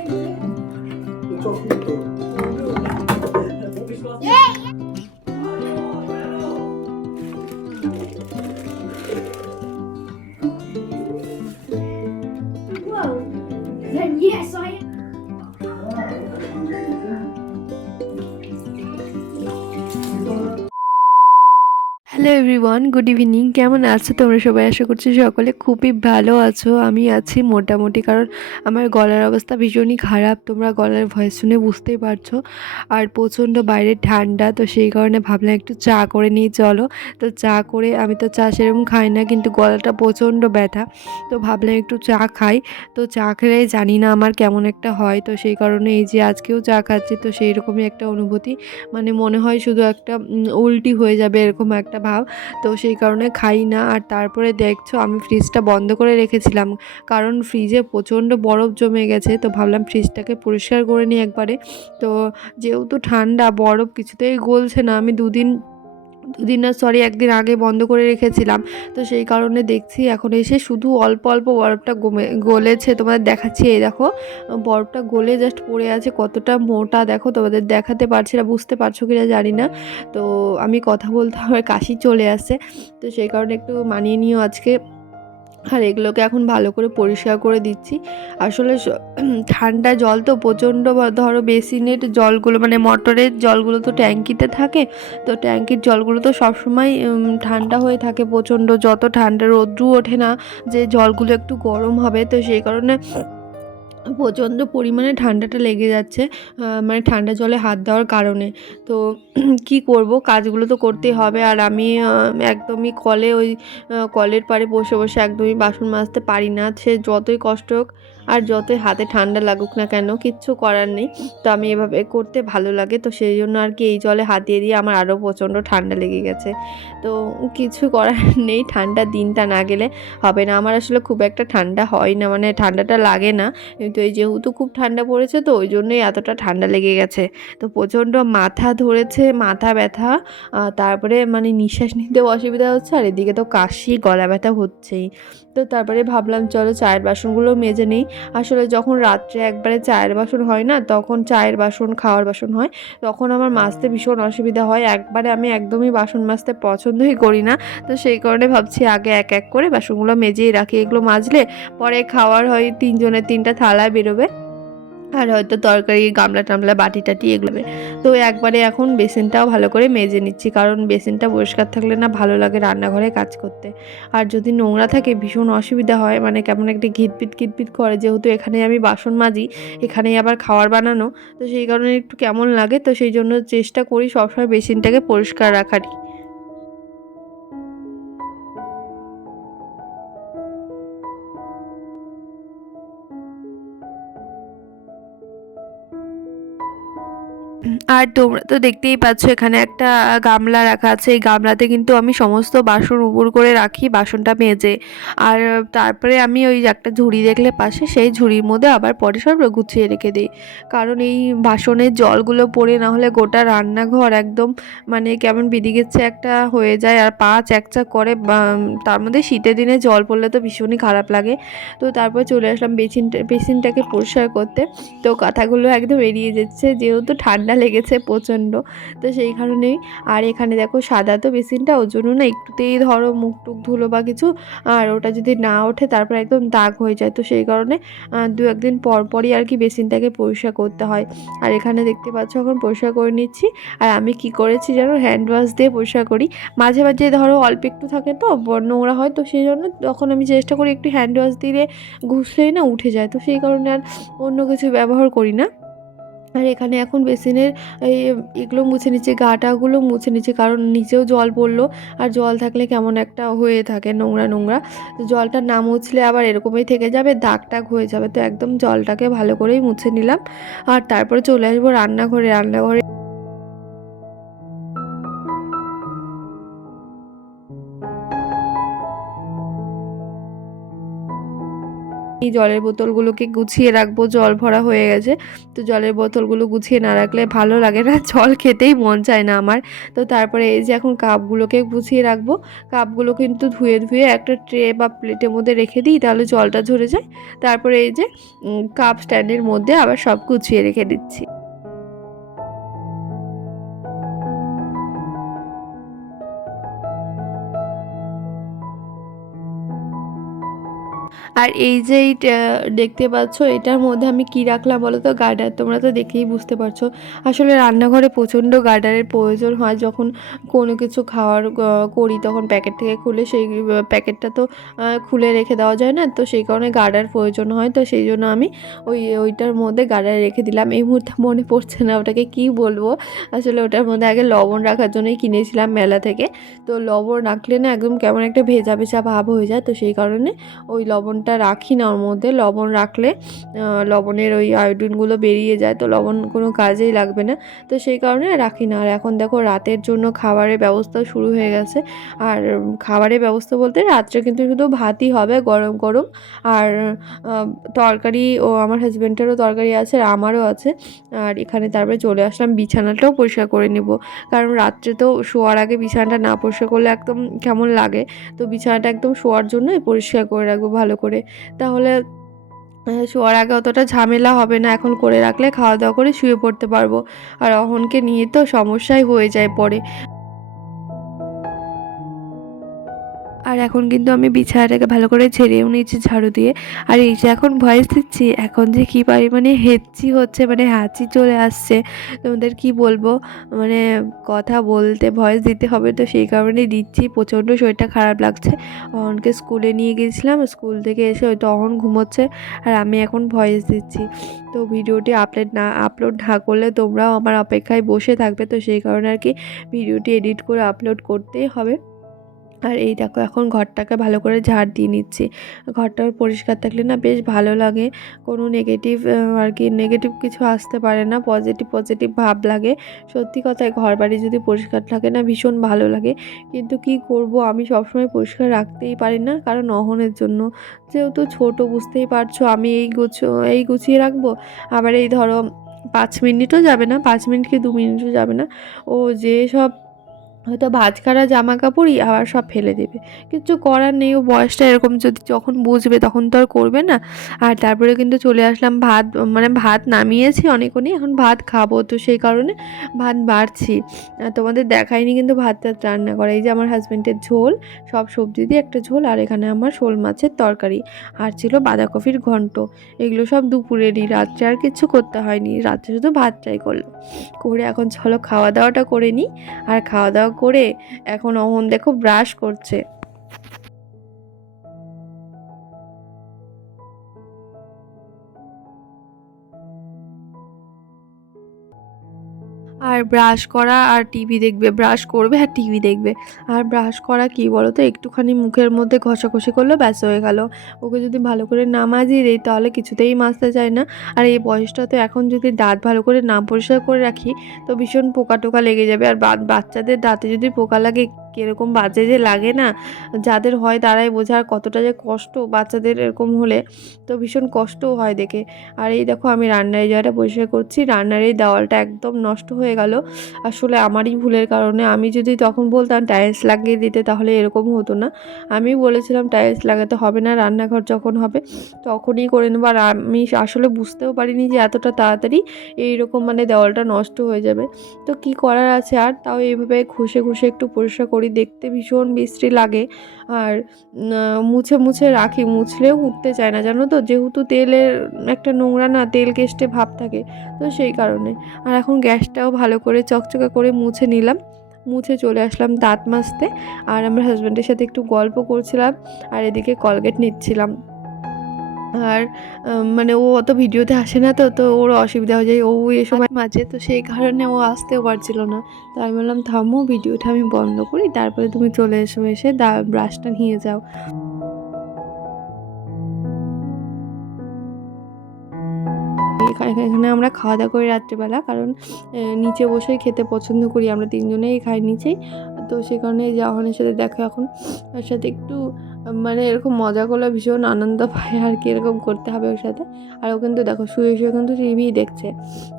이쪽 힘도. 예. 예. Hello everyone good evening কেমন আছো তোমরা সবাই? আশা করছি সকলে খুবই ভালো আছো। আমি আছি মোটামুটি, কারণ আমার গলার অবস্থা ভীষণই খারাপ। তোমরা গলার ভয়েস শুনে বুঝতেই পারছ। আর প্রচণ্ড বাইরে ঠান্ডা, তো সেই কারণে ভাবলাম একটু চা করে নিয়ে চলো। তো চা করে আমি তো চা সেরকম খাই না, কিন্তু গলাটা প্রচণ্ড ব্যথা। তো ভাবলাম একটু চা খাই। তো চা খেলে জানি না আমার কেমন একটা হয়। তো সেই কারণে এই যে আজকেও চা খাচ্ছি, তো সেই রকমই একটা অনুভূতি। মানে মনে হয় শুধু একটা উল্টি হয়ে যাবে এরকম একটা ভাব, তো সেই কারণে খাই না। আর তারপরে দেখছ, আমি ফ্রিজটা বন্ধ করে রেখেছিলাম। কারণ ফ্রিজে প্রচণ্ড বরফ জমে গেছে, তো ভাবলাম ফ্রিজটাকে পরিষ্কার করে নিই একবারে। তো যেহেতু ঠান্ডা, বরফ কিছুতেই গলছে না। আমি দুদিন দুদিন না সরি একদিন আগে বন্ধ করে রেখেছিলাম। তো সেই কারণে দেখছি এখন এসে শুধু অল্প অল্প বরফটা গমে, গলেছে। তোমাদের দেখাচ্ছি, এই দেখো, বরফটা গলে জাস্ট পড়ে আছে, কতটা মোটা, দেখো, তোমাদের দেখাতে পারছি না, বুঝতে পারছ কিনা জানি না। তো আমি কথা বলতে, আমার কাশি চলে আসে তো সেই কারণে একটু মানিয়ে নিও আজকে। আর এগুলোকে এখন ভালো করে পরিষ্কার করে দিচ্ছি। আসলে ঠান্ডা জল তো প্রচণ্ড ধরো বেসিনের জলগুলো মানে মটরের জলগুলো তো ট্যাঙ্কিতে থাকে, তো ট্যাঙ্কির জলগুলো তো সবসময় ঠান্ডা হয়ে থাকে প্রচণ্ড। যত ঠান্ডা রোদ্রু ওঠে না, যে জলগুলো একটু গরম হবে, তো সেই কারণে প্রচণ্ড পরিমাণে ঠান্ডাটা লেগে যাচ্ছে মানে ঠান্ডা জলে হাত দেওয়ার কারণে। তো কি করব? কাজগুলো তো করতেই হবে। আর আমি একদমই কলে ওই কলের পাড়ে বসে বসে একদমই বাসন মাজতে পারি না। সে যতই কষ্ট হোক আর যতই হাতে ঠান্ডা লাগুক না কেন, কিচ্ছু করার নেই। তো আমি এভাবে করতে ভালো লাগে, তো সেই জন্য আর কি এই জলে হাত দিয়ে দিয়ে আমার আরও প্রচণ্ড ঠান্ডা লেগে গেছে। তো কিছু করার নেই, ঠান্ডা দিনটা না গেলে হবে না। আমার আসলে খুব একটা ঠান্ডা হয় না মানে ঠান্ডাটা লাগে না। কিন্তু এই যেহেতু খুব ঠান্ডা পড়েছে, তো ওই জন্যই এতটা ঠান্ডা লেগে গেছে। তো প্রচণ্ড মাথা ধরেছে, মাথা ব্যথা তারপরে মানে নিঃশ্বাস নিতেও অসুবিধা হচ্ছে, আর এদিকে তো কাশি, গলা ব্যথা হচ্ছেই। তো তারপরে ভাবলাম, চলো চায়ের বাসনগুলো মেজে নেই। আসলে যখন রাত্রে একবারে চায়ের বাসন হয় না, তখন চায়ের বাসন, খাওয়ার বাসন হয়, তখন আমার মাজতে ভীষণ অসুবিধা হয়। একবারে আমি একদমই বাসন মাজতে পছন্দই করি না। তো সেই কারণে ভাবছি আগে এক এক করে বাসনগুলো মেজেই রাখি। এগুলো মাজলে পরে খাওয়ার হয়, তিনজনের তিনটা থালায় বেরোবে। আর হয়তো তরকারি, গামলা টামলা, বাটি টাটি এগুলো তো একবারে এখন বেসিনটাও ভালো করে মেজে নিচ্ছি, কারণ বেসিনটা পরিষ্কার থাকলে না ভালো লাগে রান্নাঘরে কাজ করতে। আর যদি নোংরা থাকে, ভীষণ অসুবিধা হয় মানে কেমন একটা ঘিটপিট ঘিটপিট করে, যেহেতু এখানে আমি বাসন মাজি, এখানেই আবার খাবার বানানো, তো সেই কারণে একটু কেমন লাগে, তো সেই জন্য চেষ্টা করি সবসময় বেসিনটাকে পরিষ্কার রাখার আর তোমরা তো দেখতেই পাচ্ছ, এখানে একটা গামলা রাখা আছে। এই গামলাতে কিন্তু আমি সমস্ত বাসন উপর করে রাখি, বাসনটা মেজে। আর তারপরে আমি ওই একটা ঝুড়ি দেখলে পাশে, সেই ঝুড়ির মধ্যে আবার পরে সব গুছিয়ে রেখে দিই। কারণ এই বাসনের জলগুলো পড়ে না হলে গোটা রান্নাঘর একদম মানে কেমন বিদিগেচ্ছে একটা হয়ে যায়। আর পা চ্যাকচ্যাক করে তার মধ্যে শীতের দিনে জল পড়লে তো ভীষণই খারাপ লাগে। তো তারপর চলে আসলাম বেসিনটা, বেসিনটাকে পরিষ্কার করতে। তো কথাগুলো একদম এড়িয়ে যাচ্ছে, যেহেতু ঠান্ডা লেগেছে প্রচণ্ড। তো সেই কারণেই আর এখানে দেখো সাদা তো বেসিনটা, ওর জন্য না একটুতেই ধরো মুখ টুক ধুলো বা কিছু, আর ওটা যদি না ওঠে তারপর একদম দাগ হয়ে যায়। তো সেই কারণে দু একদিন পর পরই আর কি বেসিনটাকে পরিষ্কার করতে হয়। আর এখানে দেখতে পাচ্ছ এখন পরিষ্কার করে নিচ্ছি। আর আমি কি করেছি যেন হ্যান্ড ওয়াশ দিয়ে পরিষ্কার করি। মাঝে মাঝে ধরো অল্প একটু থাকে তো নোংরা হয়, তো সেই জন্য তখন আমি চেষ্টা করি একটু হ্যান্ড ওয়াশ দিয়ে ঘুষলেই না উঠে যায়। তো সেই কারণে আর অন্য কিছু ব্যবহার করি না। আর এখানে এখন বেসিনের এই এগুলো মুছে নিচ্ছে, গাটাগুলো মুছে নিচ্ছে, কারণ নিচেও জল পড়ল। আর জল থাকলে কেমন একটা হয়ে থাকে নোংরা নোংরা। তো জলটা না মুছলে আবার এরকমই থেকে যাবে দাগ টাগ হয়ে যাবে। তো একদম জলটাকে ভালো করেই মুছে নিলাম। আর তারপরে চলে আসব রান্নাঘরে। রান্নাঘরে এই জলের বোতলগুলোকে গুছিয়ে রাখব, জল ভরা হয়ে গেছে। তো জলের বোতলগুলো গুছিয়ে না রাখলে ভালো লাগে না, জল খেতেই মন চায় না আমার। তো তারপরে এই যে এখন কাপগুলোকে গুছিয়ে রাখব, কাপগুলো কিন্তু ধুয়ে ধুয়ে একটা ট্রে বা প্লেটের মধ্যে রেখে দিই, তাহলে জলটা ঝরে যায়। তারপরে এই যে কাপ স্ট্যান্ডের মধ্যে আবার সব গুছিয়ে রেখে দিচ্ছি। আর এই যে দেখতে পাচ্ছ, এটার মধ্যে আমি কি রাখলাম বলো তো গার্ডার। তোমরা তো দেখেই বুঝতে পারছ। আসলে রান্নাঘরে প্রচণ্ড গার্ডারের প্রয়োজন হয়। যখন কোনো কিছু খাওয়ার করি, তখন প্যাকেট থেকে খুলে সেই প্যাকেটটা তো খুলে রেখে দেওয়া যায় না? তো সেই কারণে গার্ডার প্রয়োজন হয়। তো সেই জন্য আমি ওই, ওইটার মধ্যে গার্ডার রেখে দিলাম। এই মুহূর্তে মনে পড়ছে না ওটাকে কি বলব? আসলে ওটার মধ্যে আগে লবণ রাখার জন্যই কিনেছিলাম মেলা থেকে। তো লবণ রাখলে না একদম কেমন একটা ভেজা ভেজা ভাব হয়ে যায়। তো সেই কারণে ওই লবণটা রাখি না ওর মধ্যে। লবণ রাখলে লবণের ওই আয়োডিনগুলো বেরিয়ে যায়, তো লবণ কোনো কাজেই লাগবে না। তো সেই কারণে রাখি না। আর এখন দেখো রাতের জন্য খাবারের ব্যবস্থা শুরু হয়ে গেছে। আর খাবারের ব্যবস্থা বলতে রাত্রে কিন্তু শুধু ভাতই হবে গরম গরম। আর তরকারি, ও আমার হাজব্যান্ডেরও তরকারি আছে আর আমারও আছে। আর এখানে তারপরে চলে আসলাম, বিছানাটাও পরিষ্কার করে নেব। কারণ রাত্রে তো শোয়ার আগে বিছানাটা না পরিষ্কার করলে একদম কেমন লাগে? তো বিছানাটা একদম শোয়ার জন্যই পরিষ্কার করে রাখব ভালো করে। তাহলে আহ, শোয়ার আগে অতটা ঝামেলা হবে না। এখন করে রাখলে খাওয়া দাওয়া করে শুয়ে পড়তে পারব। আর অহনকে নিয়ে তো সমস্যাই হয়ে যায় পরে। আর এখন কিন্তু আমি বিছানাটাকে ভালো করে ঝেড়েও নিয়েছি ঝাড়ু দিয়ে। আর এই যে এখন ভয়েস দিচ্ছি, এখন যে কী পরিমাণে হেঁচি হচ্ছে মানে হাঁচি চলে আসছে, তোমাদের কি বলব? মানে কথা বলতে ভয়েস দিতে হবে তো সেই কারণেই দিচ্ছি, প্রচণ্ড শরীরটা খারাপ লাগছে। অহনকে স্কুলে নিয়ে গেছিলাম স্কুল থেকে এসে ওই তখন ঘুমোচ্ছে, আর আমি এখন ভয়েস দিচ্ছি। তো ভিডিওটি আপলোড না আপলোড না করলে তোমরাও আমার অপেক্ষায় বসে থাকবে, তো সেই কারণে আর কি ভিডিওটি এডিট করে আপলোড করতেই হবে। আর এই দেখো, এখন ঘরটাকে ভালো করে ঝাড় দিয়ে নিচ্ছি। ঘরটা পরিষ্কার থাকলে না বেশ ভালো লাগে। কোনো নেগেটিভ আর কি নেগেটিভ কিছু আসতে পারে না। পজিটিভ পজিটিভ ভাব লাগে। সত্যি কথায় ঘর বাড়ি যদি পরিষ্কার থাকে না ভীষণ ভালো লাগে। কিন্তু কি করব? আমি সবসময় পরিষ্কার রাখতেই পারি না, কারণ অহনের জন্য। যেহেতু ছোট, বুঝতেই পারছ, আমি এই গুছ, এই গুছিয়ে রাখব। আবার এই ধরো, পাঁচ মিনিটও যাবে না, পাঁচ মিনিট কি দু মিনিটও যাবে না? ও যে সব হয়তো ভাঁজ কাটা জামা কাপড়ই আবার সব ফেলে দেবে। কিছু করার নেই, ও বয়সটা এরকম যদি যখন বুঝবে তখন তো আর করবে না। আর তারপরে কিন্তু চলে আসলাম, ভাত মানে ভাত নামিয়েছি অনেক অনেকক্ষণই, এখন ভাত খাব তো সেই কারণে ভাত বাড়ছি। তোমাদের দেখায়নি কিন্তু ভাত টাত রান্না করা, এই যে আমার হাজব্যান্ডের ঝোল, সব সবজি দিয়ে একটা ঝোল, আর এখানে আমার শোল মাছের তরকারি। আর ছিল বাঁধাকপির ঘন্ট, এগুলো সব দুপুরেরই, রাত্রে আর কিছু করতে হয়নি, রাত্রে শুধু ভাতটাই করল করে এখন চলো খাওয়া দাওয়াটা করে নিই। আর খাওয়া দাওয়া করে এখন অহন দেখো ব্রাশ করছে। আর ব্রাশ করা আর টিভি দেখবে ব্রাশ করবে আর টিভি দেখবে। আর ব্রাশ করা কি বলো তো একটুখানি মুখের মধ্যে ঘষাঘষি করল ব্যাস হয়ে গেল। ওকে যদি ভালো করে না মাজিয়ে দিই তাহলে কিছুতেই মাজতে চায় না। আর এই বয়সটা তো এখন যদি দাঁত ভালো করে না পরিষ্কার করে রাখি, তো ভীষণ পোকা টোকা লেগে যাবে। আর বাচ্চাদের দাঁতে যদি পোকা লাগে কীরকম বাজে যে লাগে না, যাদের হয় তারাই বোঝার কতটা যে কষ্ট বাচ্চাদের এরকম হলে তো ভীষণ কষ্টও হয় দেখে। আর এই দেখো আমি রান্নার এই জায়গাটা পরিষ্কার করছি, রান্নার এই দেওয়ালটা একদম নষ্ট হয়ে গেল। আসলে আমারই ভুলের কারণে আমি যদি তখন বলতাম টাইলস লাগিয়ে দিতে তাহলে এরকম হতো না। আমি বলেছিলাম টাইলস লাগাতে হবে না, রান্নাঘর যখন হবে তখনই করে নেব। আর আমি আসলে বুঝতেও পারিনি যে এতটা তাড়াতাড়ি এইরকম মানে দেওয়ালটা নষ্ট হয়ে যাবে। তো কি করার আছে আর? তাও এইভাবে ঘষে ঘষে একটু পরিষ্কার করি দেখতে ভীষণ বিশ্রী লাগে। আর মুছে মুছে রাখি, মুছলেও উঠতে চায় না, জানো তো? যেহেতু তেলের একটা নোংরা না, তেল কেষ্টে ভাব থাকে, তো সেই কারণে। আর এখন গ্যাসটাও ভালো করে চকচকা করে মুছে নিলাম। মুছে চলে আসলাম দাঁত মাজতে। আর আমার হাজব্যান্ডের সাথে একটু গল্প করছিলাম, আর এদিকে কলগেট নিচ্ছিলাম। আর মানে ও অত ভিডিওতে আসে না তো তো ওর অসুবিধা হয়ে যায়। ও এ সময় মাঝে, তো সেই কারণে ও আসতেও পারছিল না। তো আমি বললাম, থামো, ভিডিওটা আমি বন্ধ করি, তারপরে তুমি চলে এসো, এসে দা ব্রাশটা নিয়ে যাও। এখা- এখানে আমরা খাওয়া দাওয়া করি রাত্রেবেলা, কারণ নিচে বসেই খেতে পছন্দ করি। আমরা তিনজনেই খাই নিচেই। তো সে কারণে জাহানের সাথে দেখা এখন ওর সাথে একটু মানে এরকম মজা করলে ভীষণ আনন্দ পায় আর কি, এরকম করতে হবে ওর সাথে। আর ও কিন্তু দেখো, শুয়ে শুয়ে কিন্তু টিভি দেখছে।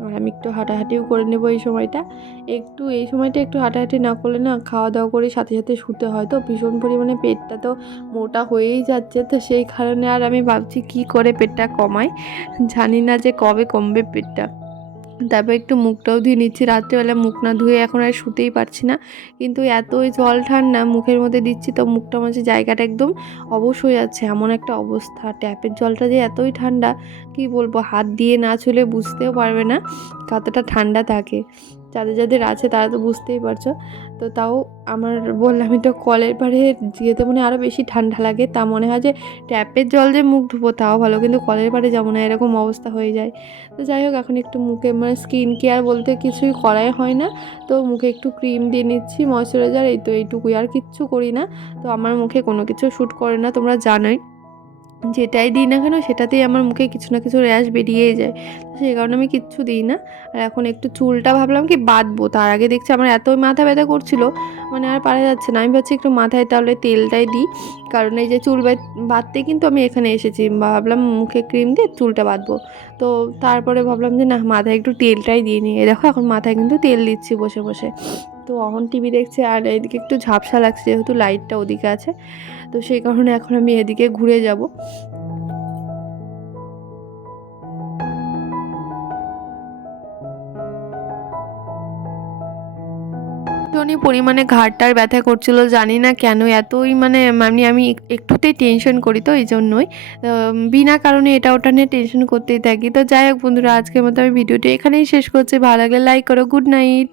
আর আমি একটু হাঁটাহাঁটিও করে নেব এই সময়টা। একটু, এই সময়টা একটু হাঁটাহাঁটি না করলে না খাওয়া দাওয়া করে সাথে সাথে শুতে হয় তো। ভীষণ পরিমাণে পেটটা তো মোটা হয়েই যাচ্ছে তো সেই কারণে আর আমি ভাবছি কি করে পেটটা কমাই। জানি না যে কবে কমবে পেটটা। তারপর একটু মুখটাও ধুয়ে নিচ্ছি। রাত্রেবেলা মুখ না ধুয়ে এখন আর শুতেই পারছি না। কিন্তু এতই জল ঠান্ডা মুখের মধ্যে দিচ্ছি তো মুখটা মাঝে জায়গাটা একদম অবশ হয়ে যাচ্ছে। এমন একটা অবস্থা। ট্যাপের জলটা যে এতই ঠান্ডা, কি বলব? হাত দিয়ে না ছুলে বুঝতেও পারবে না কতটা ঠান্ডা থাকে। যাদের যাদের আছে তারা তো বুঝতেই পারছ। তো তাও আমার বললাম তো কলের পাড়ে যেতে মনে আরও বেশি ঠান্ডা লাগে, তা মনে হয় যে ট্যাপের জল যে মুখ ধুবো তাও ভালো, কিন্তু কলের পাড়ে যেমন এরকম অবস্থা হয়ে যায়। তো যাই হোক, এখন একটু মুখে মানে স্কিন কেয়ার বলতে কিছুই করাই হয় না। তো মুখে একটু ক্রিম দিয়ে নিচ্ছি ময়শ্চারাইজার এই তো এইটুকুই, আর কিচ্ছু করি না। তো আমার মুখে কোনো কিছু শ্যুট করে না, তোমরা জানোই। যেটাই দিই না কেন সেটাতেই আমার মুখে কিছু না কিছু র্যাশ বেরিয়েই যায়। সেই কারণে আমি কিচ্ছু দিই না। আর এখন একটু চুলটা ভাবলাম কি বাঁধবো। তার আগে দেখছি আমার এতই মাথা ব্যথা করছিল মানে আর পারা যাচ্ছে না। আমি ভাবছি একটু মাথায় তাহলে তেলটাই দিই। কারণ এই যে চুল বাঁধ- বাঁধতে কিন্তু আমি এখানে এসেছি। ভাবলাম মুখে ক্রিম দিয়ে চুলটা বাঁধবো। তো তারপরে ভাবলাম যে না, মাথায় একটু তেলটাই দিয়ে নিই। দেখো, এখন মাথায় কিন্তু তেল দিচ্ছি বসে বসে। তো অহন টিভি দেখছে আর এদিকে একটু ঝাপসা লাগছে যেহেতু লাইটটা ওদিকে আছে। তো সেই কারণে এখন আমি এদিকে ঘুরে যাব। পরিমাণে ঘাড়টার ব্যথা করছিল, জানি না কেন। এতই মানে মানে আমি একটুতেই টেনশন করি তো এই জন্যই বিনা কারণে এটা ওটা নিয়ে টেনশন করতেই থাকি। তো যাই হোক বন্ধুরা, আজকের মতো আমি ভিডিওটি এখানেই শেষ করছি। ভালো লাগলে লাইক করো গুড নাইট